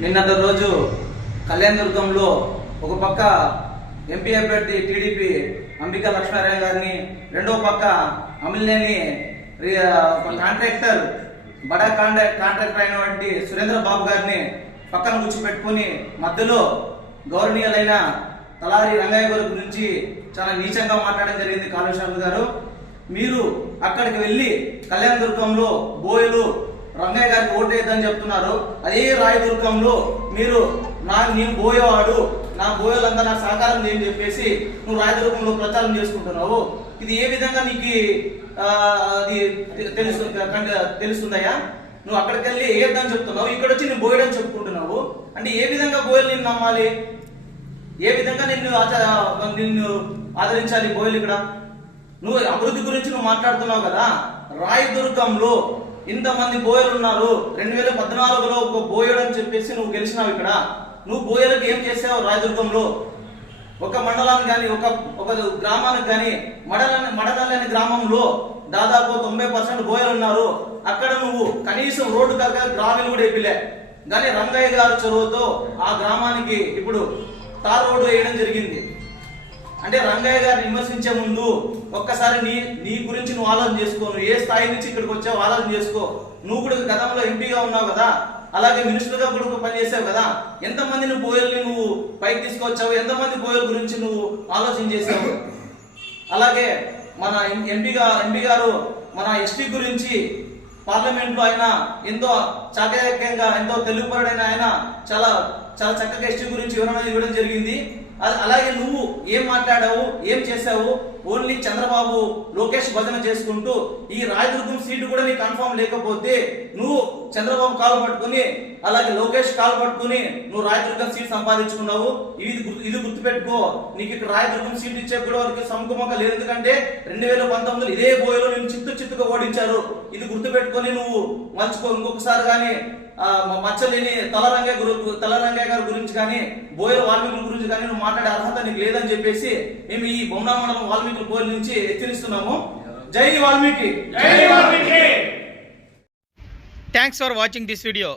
నిన్నటి రోజు కళ్యాణదుర్గంలో ఒక పక్క ఎంపీ అభ్యర్థి టీడీపీ అంబికా లక్ష్మీనారాయణ గారిని రెండో పక్క అమిలినేని ఒక కాంట్రాక్టర్ బడా కాంట్రాక్ట్ కాంట్రాక్టర్ అయినటువంటి సురేంద్ర బాబు గారిని పక్కన కూర్చోపెట్టుకుని మధ్యలో గౌరవనీయులైన తలారి రంగయ్య గారి గురించి చాలా నీచంగా మాట్లాడడం జరిగింది కాళేశ్వరరావు గారు. మీరు అక్కడికి వెళ్ళి కళ్యాణదుర్గంలో బోయలు రంగయ్య గారికి ఓటేద్దని చెప్తున్నారు. అదే రాయదుర్గంలో మీరు నా నేను బోయేవాడు. నా బోయలంతా నాకు సహకారం చేయని చెప్పేసి నువ్వు రాయదుర్గంలో ప్రచారం చేసుకుంటున్నావు. ఇది ఏ విధంగా నీకు అది తెలుసు తెలుస్తుందయ్యా? నువ్వు అక్కడికి వెళ్ళి ఏద్దని చెప్తున్నావు. ఇక్కడ వచ్చి నేను బోయడని చెప్పుకుంటున్నావు. అంటే ఏ విధంగా బోయలు నేను నమ్మాలి? ఏ విధంగా నిన్ను నిన్ను ఆదరించాలి బోయలు ఇక్కడ? నువ్వు అభివృద్ధి గురించి నువ్వు మాట్లాడుతున్నావు కదా? రాయదుర్గంలో ఇంతమంది బోయలు ఉన్నారు రెండు వేల పద్నాలుగులో ఒక బోయడు అని చెప్పేసి నువ్వు గెలిచినావు ఇక్కడ. నువ్వు బోయలకు ఏం చేసావు రాయదుర్గంలో ఒక మండలానికి కానీ ఒక ఒక గ్రామానికి కానీ మడలని మడనల్లని గ్రామంలో దాదాపు తొంభై పర్సెంట్ బోయలు ఉన్నారు అక్కడ నువ్వు కనీసం రోడ్డు దగ్గర గ్రామీణ కూడా వేపిలే కానీ రంగయ్య గారు చొరవతో ఆ గ్రామానికి ఇప్పుడు తార్ రోడ్డు వేయడం జరిగింది. అంటే రంగయ్య గారిని విమర్శించే ముందు ఒక్కసారి నీ నీ గురించి నువ్వు ఆలోచన చేసుకో. నువ్వు ఏ స్థాయి నుంచి ఇక్కడికి వచ్చావు ఆలోచన చేసుకో. నువ్వు కూడా గతంలో ఎంపీగా ఉన్నావు కదా. అలాగే మినిస్టర్గా కూడా పనిచేసావు కదా. ఎంతమందిని బోయల్ని నువ్వు పైకి తీసుకొచ్చావు? ఎంతమంది బోయల గురించి నువ్వు ఆలోచన చేసావు? అలాగే మన ఎంపీగా ఎంపీ గారు మన ఎస్టీ గురించి పార్లమెంట్లో ఆయన ఎంతో చాకచక్యంగా ఎంతో తెలుగుపరుడైన ఆయన చాలా చాలా చక్కగా ఎస్టీ గురించి వివరణ ఇవ్వడం జరిగింది. అలాగే నువ్వు ఏం మాట్లాడావు ఏం చేసావు ఓన్లీ చంద్రబాబు లోకేష్ భజన చేసుకుంటూ ఈ రాయదుర్గం సీటు కూడా నీకు కన్ఫర్మ్ లేకపోతే నువ్వు చంద్రబాబు కాలు పట్టుకుని అలాగే లోకేష్ కాలు పట్టుకుని నువ్వు రాయదుర్గం సీట్ సంపాదించుకున్నావు. ఇది గుర్తు- ఇది గుర్తుపెట్టుకో. నీకు ఇక్కడ రాయదుర్గం సీట్ ఇచ్చే కూడా వారికి సముఖమొక్క లేదు. ఎందుకంటే రెండు వేల పంతొమ్మిదిలో ఇదే బోయలో నేను చిత్తు చిత్తుగా ఓడించారు. ఇది గుర్తుపెట్టుకొని నువ్వు మర్చిపో. ఇంకొకసారి కానీ మచ్చలేని తలరంగయ్య గురు తలరంగయ్య గారి గురించి కానీ బోయల వాల్మీకుల గురించి కానీ నువ్వు మాట్లాడే అర్హత నీకు లేదని చెప్పేసి మేము ఈ బొమ్మల మండలం వాల్మీకుల బోయల నుంచి హెచ్చరిస్తున్నాము. జై Valmiki! Thanks for watching this video